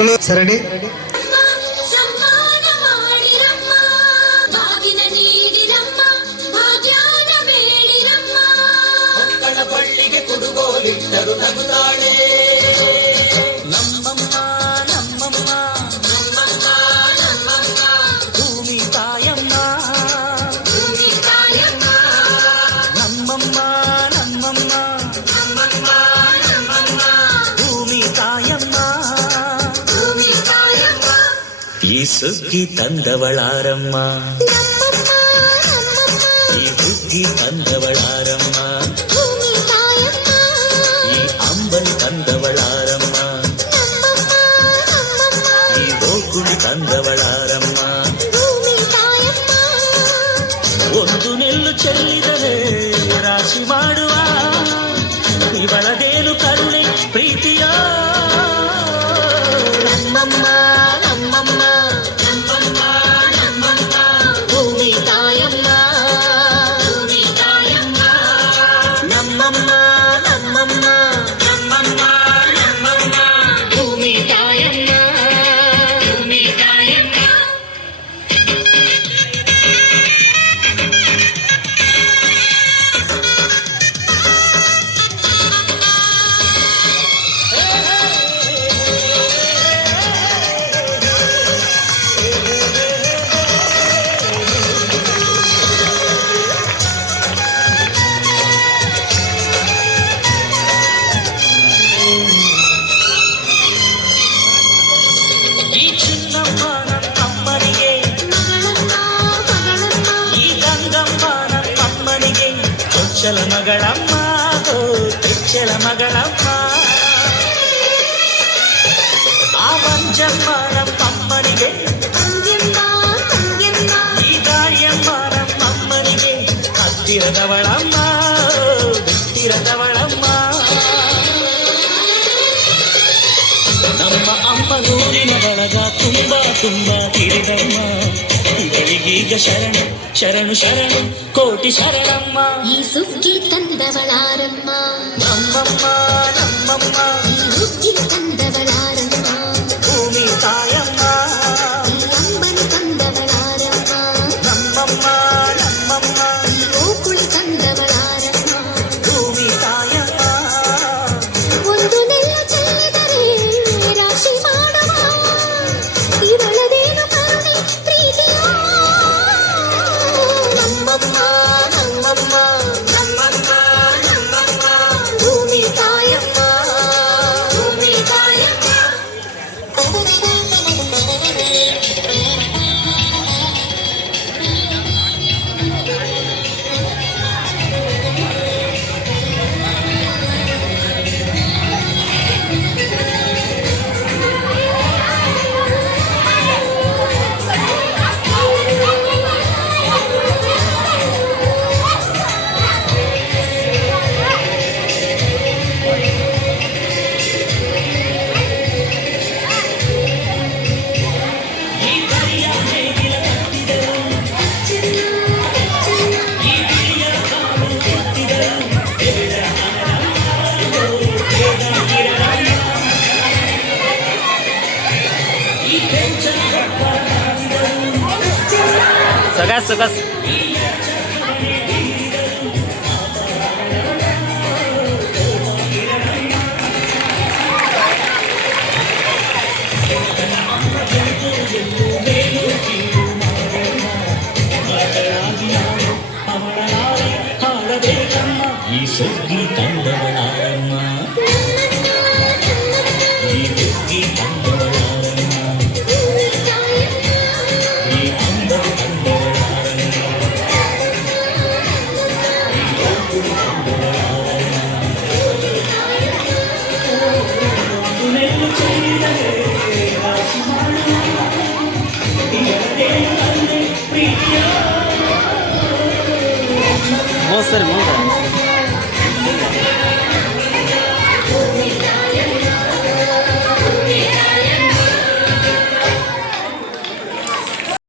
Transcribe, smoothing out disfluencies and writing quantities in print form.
ಮಕ್ಕಳು ಸರಣಿ ಕೊಡುಗೋಲಿಟ್ಟರು ನಗುತ್ತಾಳೆ ಭೂಮಿ ತಾಯಮ್ಮ ನಮ್ಮಮ್ಮ ಭೂಮಿ ತಾಯಮ್ಮ ಈ ಸುಗ್ಗಿ ತಂದವಳಾರಮ್ಮ ಈ ಹುಗ್ಗಿ ತಂದವಳಾರಮ್ಮ ಅಂಬಲಿ ತಂದವಳಾರಮ್ಮ ಈ ಗೋಕುಳಿ ತಂದವಳಾರಮ್ಮ ಒಂದು ನೆಲ್ಲು ಚೆಲ್ಲಿದರೆ ರಾಶಿ ಮಾಡುವ ಇವಳದೇನು ಕರುಣೆ ಪ್ರೀತಿಯ ನಮ್ಮಮ್ಮ ನಮ್ಮಮ್ಮ ನಮ್ಮಮ್ಮ ನಮ್ಮಮ್ಮ ಭೂಮಿ ತಾಯಮ್ಮ ಭೂಮಿ ತಾಯಮ್ಮ ನಮ್ಮಮ್ಮ ನಮ್ಮಮ್ಮ ಚೊಚ್ಚಲ ಮಗಳಮ್ಮ ಕೆಚ್ಚಲ ಮಗಳಮ್ಮ ಆ ಮಂಜಮ್ಮ ನಮ್ಮಮ್ಮನಿಗೆ ಈ ದಾಳಿಯಮ್ಮ ನಮ್ಮಮ್ಮನಿಗೆ ಹತ್ತಿರದವಳಮ್ಮ ಬಿಟ್ಟಿರದವಳಮ್ಮ ನಮ್ಮ ಅಮ್ಮ ನೂರಿನ ಬಳಗ ತುಂಬಾ ತುಂಬಾ ತಿರಿದಮ್ಮ ಇವಳಿಗೀಗ ಶರಣು ಶರಣು ಶರಣು ಕೋಟಿ ಶರಣಮ್ಮ ಈ ಸುಗ್ಗಿ ತಂದವಳಾರಮ್ಮ ನಮ್ಮಮ್ಮ ನಮ್ಮಮ್ಮ ಈ ಹುಗ್ಗಿ ತಂದವಳಾರಮ್ಮ ಭೂಮಿ ತಾಯಮ್ಮ ಈ ಅಂಬಲಿ ತಂದವಳಾರಮ್ಮ ನಮ್ಮಮ್ಮ ನಮ್ಮಮ್ಮ ಈ ಗೋಕುಳಿ ತಂದವಳಾರಮ್ಮ ಭೂಮಿ ತಾಯಮ್ಮ ಒಂದು ನೆಲ್ಲ ಚೆಲ್ಲಿದರೆ ರಾಶಿ ಮಾಡುವ ಇವಳದೇನು ಕರುಣೆ ಪ್ರೀತಿಯ ನಮ್ಮಮ್ಮ ನಮ್ಮಮ್ಮ ನಮ್ಮಮ್ಮ ನಮ್ಮಮ್ಮ ಭೂಮಿ ತಾಯಮ್ಮ ಭೂಮಿ ತಾಯಮ್ಮ Sugas. ಈ ಸುಗ್ಗಿ ತಂದವಳಾರಮ್ಮ ಈ ಹುಗ್ಗಿ ತಂದವಳಾರಮ್ಮ ಈ ಅಂಬಲಿ ತಂದವಳಾರಮ್ಮ ಈ ಗೋಕುಳಿ ತಂದವಳಾರಮ್ಮ ನೆಲ್ಲು ಚೆಲ್ಲಿದರೆ ರಾಶಿ ಮಾಡುವ ಇವಳದೇನು ಕರುಣೆ ಪ್ರೀತಿಯ Monster.